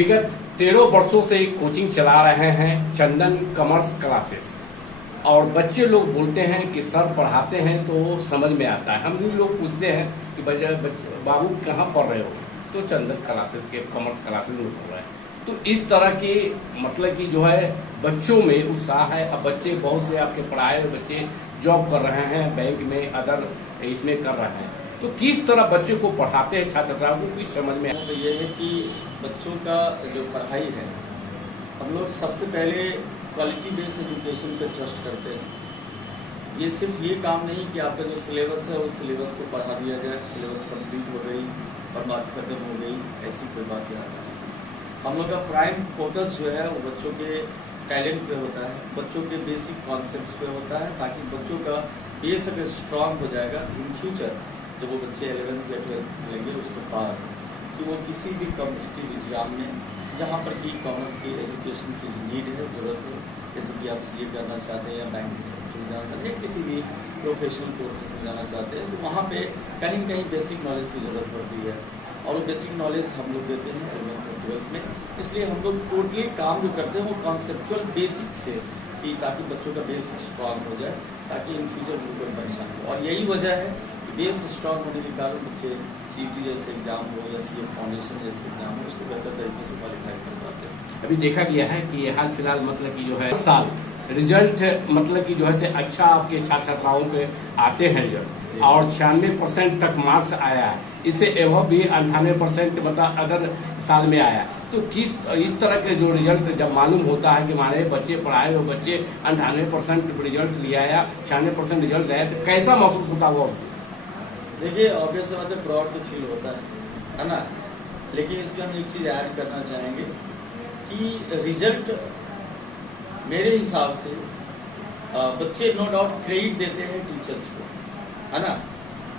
विगत 13 वर्षों से कोचिंग चला रहे हैं चंदन कॉमर्स क्लासेस। और बच्चे लोग बोलते हैं कि सर पढ़ाते हैं तो समझ में आता है। हम भी लोग पूछते हैं कि बाबू कहाँ पढ़ रहे हो, तो चंदन क्लासेस के कॉमर्स क्लासेस में पढ़ रहे हैं। तो इस तरह की मतलब कि जो है बच्चों में उत्साह है। अब बच्चे बहुत से आपके पढ़ाए हुए बच्चे जॉब कर रहे हैं, बैंक में अदर इसमें कर रहे हैं। तो किस तरह बच्चे को पढ़ाते हैं छात्र छात्राओं को कुछ समझ में तो ये है कि बच्चों का जो पढ़ाई है, हम लोग सबसे पहले क्वालिटी बेस्ड एजुकेशन पे ट्रस्ट करते हैं। ये सिर्फ ये काम नहीं कि आपका जो सिलेबस है उस सिलेबस को पढ़ा दिया जाए, सिलेबस कंप्लीट हो गई और बात खत्म हो गई, ऐसी कोई बात नहीं है। हम लोग का प्राइम फोकस जो है वो बच्चों के टैलेंट पे होता है, बच्चों के बेसिक कॉन्सेप्ट्स पे होता है, ताकि बच्चों का बेस अगर स्ट्रांग हो जाएगा इन फ्यूचर जब वो बच्चे 11th या 12th लेंगे उसके बाद कि वो किसी भी कॉम्पिटिटिव एग्जाम में जहाँ पर कि कॉमर्स की एजुकेशन की नीड है, ज़रूरत है, जैसे कि आप सीए करना चाहते हैं या बैंकिंग सेक्टर में जाना चाहते हैं, किसी भी प्रोफेशनल कोर्सेज में जाना चाहते हैं, तो वहाँ पे कहीं कहीं बेसिक नॉलेज की ज़रूरत पड़ती है। और वो बेसिक नॉलेज हम लोग देते हैं 11th और 12th में। इसलिए हम लोग टोटली काम जो करते हैं वो कॉन्सेप्चुअल बेसिक से, कि ताकि बच्चों का बेस स्ट्रांग हो जाए, ताकि इन फ्यूचर उनको कोई परेशानी हो। और यही वजह है कि बेस स्ट्रांग होने के कारण बच्चे सीटी जैसे एग्जाम हो या सीए फाउंडेशन जैसे एग्जाम हो उसको बेहतर तरीके से क्वालिफाई कर पाते हैं। अभी देखा गया है कि हाल फिलहाल मतलब कि जो है साल रिजल्ट मतलब कि जो है से अच्छा आपके छात्र छात्राओं के आते हैं रिजल्ट, और 96% तक मार्क्स आया है। इससे एवं भी 98% मतलब अदर साल में आया। तो किस इस तरह के जो रिजल्ट जब मालूम होता है कि हमारे बच्चे पढ़ाए हुए बच्चे 98% रिजल्ट लिया या 96% रिजल्ट लाया, तो कैसा महसूस होता हुआ उसको? देखिए ऑब्वियस बात है, प्राउड तो फील होता है ना। लेकिन इसमें हम एक चीज़ ऐड करना चाहेंगे कि रिजल्ट मेरे हिसाब से बच्चे नो डाउट क्रेडिट देते हैं टीचर्स को, है ना।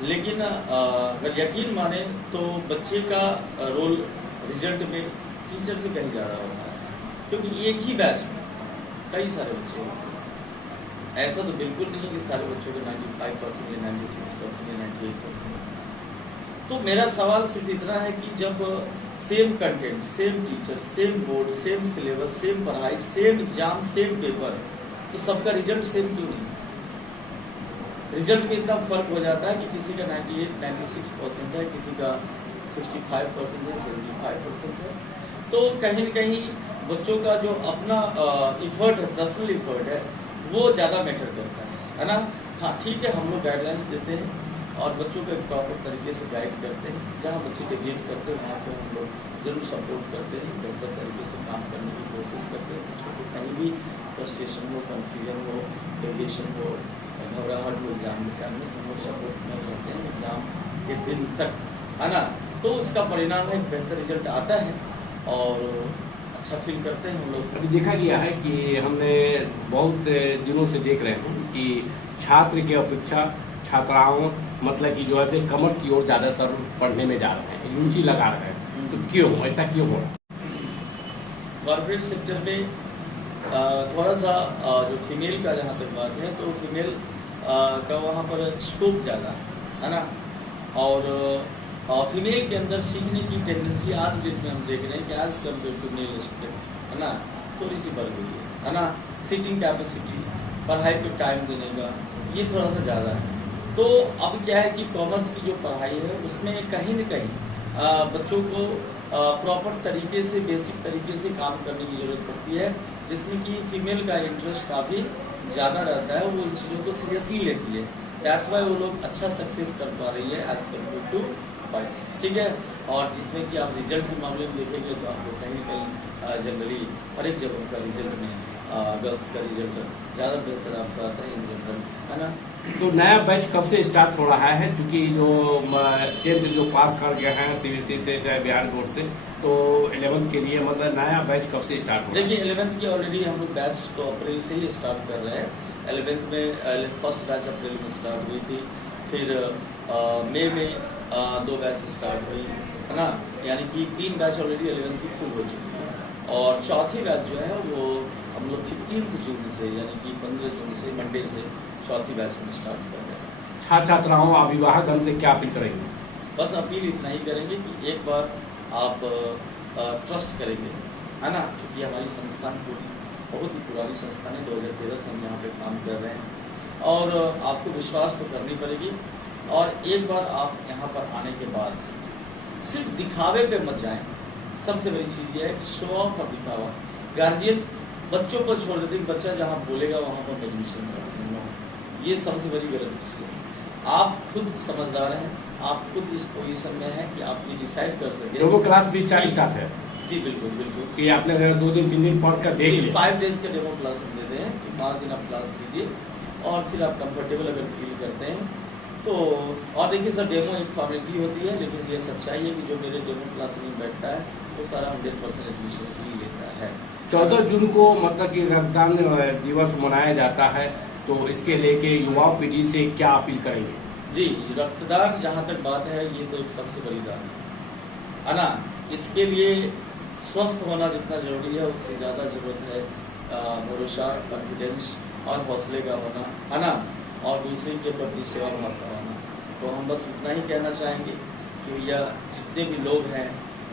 लेकिन अगर यकीन माने तो बच्चे का रोल रिजल्ट में टीचर से कहीं ज़्यादा होता है, क्योंकि एक ही बैच में कई सारे बच्चे होते हैं। ऐसा तो बिल्कुल नहीं कि सारे बच्चों को 95% या 96% या 98%। तो मेरा सवाल सिर्फ इतना है कि जब same content, same teacher, same board, same syllabus, same पढ़ाई, सेम एग्जाम, सेम पेपर, तो सबका रिजल्ट सेम क्यों नहीं? रिजल्ट में इतना फर्क हो जाता है कि किसी का 98-96% है, किसी का 65% है, 75% है। तो कहीं न कहीं बच्चों का जो अपना इफर्ट है, पर्सनल इफर्ट है, वो ज़्यादा मैटर करता है ना। हाँ ठीक है, हम लोग गाइडलाइंस देते हैं और बच्चों को एक प्रॉपर तरीके से गाइड करते हैं। जहाँ बच्चे डेविएट करते हैं वहाँ पे हम लोग जरूर सपोर्ट करते हैं, बेहतर तरीके से काम करने की कोशिश करते हैं। बच्चों को कहीं भी फ्रस्ट्रेशन हो, कन्फ्यूजन हो, डेविएशन हो, घबराहट हो एग्जाम के टाइम में, हम लोग सपोर्ट में रहते हैं एग्जाम के दिन तक, है ना। तो इसका परिणाम है बेहतर रिजल्ट आता है और अच्छा फील करते हैं हम लोग। अभी देखा गया है कि हमने बहुत दिनों से देख रहे हैं कि छात्र की अपेक्षा छात्राओं मतलब कि जो है कॉमर्स की ओर ज़्यादातर पढ़ने में जा रहे हैं, रुचि लगा रहे हैं। तो क्यों, ऐसा क्यों हो रहा है? कॉर्पोरेट सेक्टर में थोड़ा सा जो फीमेल का जहाँ तक बात है तो फीमेल का वहाँ पर स्कोप ज़्यादा है ना। और फीमेल के अंदर सीखने की टेंडेंसी आज डेट में हम देख रहे हैं कि as compare to male student, है ना, थोड़ी सी बढ़ गई है ना। सीटिंग कैपेसिटी, पढ़ाई पे टाइम देने का, ये थोड़ा सा ज़्यादा है। तो अब क्या है कि कॉमर्स की जो पढ़ाई है उसमें कहीं न कहीं बच्चों को प्रॉपर तरीके से, बेसिक तरीके से काम करने की ज़रूरत पड़ती है, जिसमें कि फीमेल का इंटरेस्ट काफ़ी ज़्यादा रहता है, वो इन चीज़ों को सीरियसली लेती है। दैट्स वाई वो लोग अच्छा सक्सेस कर पा रही है एज कम्पेयर टू बॉयज, ठीक है। और जिसमें कि आप रिजल्ट के मामले में देखेंगे तो आपको कहीं न कहीं जनरली हर एक जगह का रिजल्ट में गर्ल्स का रिजल्ट ज़्यादा बेहतर आपका आता है इन जनरल, है ना। तो नया बैच कब से स्टार्ट हो रहा है? चूँकि जो 10th जो पास कर गए हैं सीबीएसई से चाहे बिहार बोर्ड से, तो 11th के लिए मतलब नया बैच कब से स्टार्ट हो? देखिए 11th की ऑलरेडी हम लोग बैच तो अप्रैल से ही स्टार्ट कर रहे हैं। 11th में फर्स्ट बैच अप्रैल में स्टार्ट हुई थी, फिर मई में 2 बैच स्टार्ट हुई, है ना। यानी कि 3 बैच ऑलरेडी 11th की फुल हो चुकी है। और चौथी बैच जो है वो हम लोग 15 जून से यानी कि 15 जून से मंडे से चौथी बैच में स्टार्ट कर रहे हैं। छात्र छात्राओं अभिभावकगण से क्या अपील करेंगे? बस अपील इतना ही करेंगे कि एक बार आप ट्रस्ट करेंगे, है ना। क्योंकि हमारी संस्थान पूरी बहुत ही पुरानी संस्थान है, 2013 से हम यहाँ पे काम कर रहे हैं और आपको विश्वास तो करनी पड़ेगी। और एक बार आप यहाँ पर आने के बाद सिर्फ दिखावे पे मत जाएं। सबसे बड़ी चीज़ ये है कि शो ऑफ और दिखावा, गार्जियन बच्चों पर छोड़ देते हैं, बच्चा जहाँ बोलेगा वहाँ पर एडमिशन कर देंगे, ये सबसे बड़ी गलत चीज़ है। आप खुद समझदार हैं, आप खुद इस पोजीशन में हैं कि आप ये डिसाइड कर सके। डेमो क्लास भी स्टार्ट है जी बिल्कुल बिल्कुल, कि आपने 2 दिन 3 दिन पढ़ कर देख लिया। 5 डेज का डेमो क्लास हम देते हैं कि 5 दिन आप क्लास कीजिए और फिर आप कंफर्टेबल अगर फील करते हैं तो। और देखिए सर, डेमो एक फॉर्मेलिटी होती है, लेकिन ये सच्चाई है कि जो मेरे डेमो क्लास में बैठता है वो सारा 100% एडमिशन ही लेता है। 14 जून को मतलब कि रक्तदान दिवस मनाया जाता है, तो इसके लेके युवा पीढ़ी से क्या अपील करेंगे? जी, रक्तदान जहाँ तक बात है, ये तो एक सबसे बड़ी दान है ना। इसके लिए स्वस्थ होना जितना जरूरी है उससे ज़्यादा ज़रूरत है भरोसा, कॉन्फिडेंस और हौसले का होना, है ना, और दूसरे के प्रति सेवा भाव का होना। तो हम बस इतना ही कहना चाहेंगे कि भैया जितने भी लोग हैं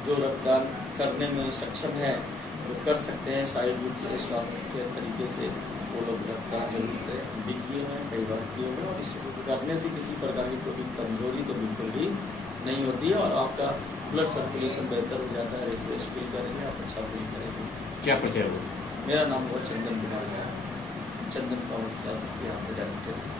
जो रक्तदान करने में सक्षम हैं, जो कर सकते हैं शारीरिक रूप से, स्वास्थ्य के तरीके से, वो लोग रक्तदान जरूर करें। भी किए हुए हैं, कई बार किए हुए हैं, और इसको करने से किसी प्रकार की कोई कमजोरी तो बिल्कुल भी नहीं होती है और आपका ब्लड सर्कुलेशन बेहतर हो जाता है, रिफ्रेश फील करेंगे, आप अच्छा फील करेंगे। क्या परिचय हो? मेरा नाम हुआ चंदन कुमार झा, चंदन कॉमर्स क्लास के यहाँ पे डायरेक्टर।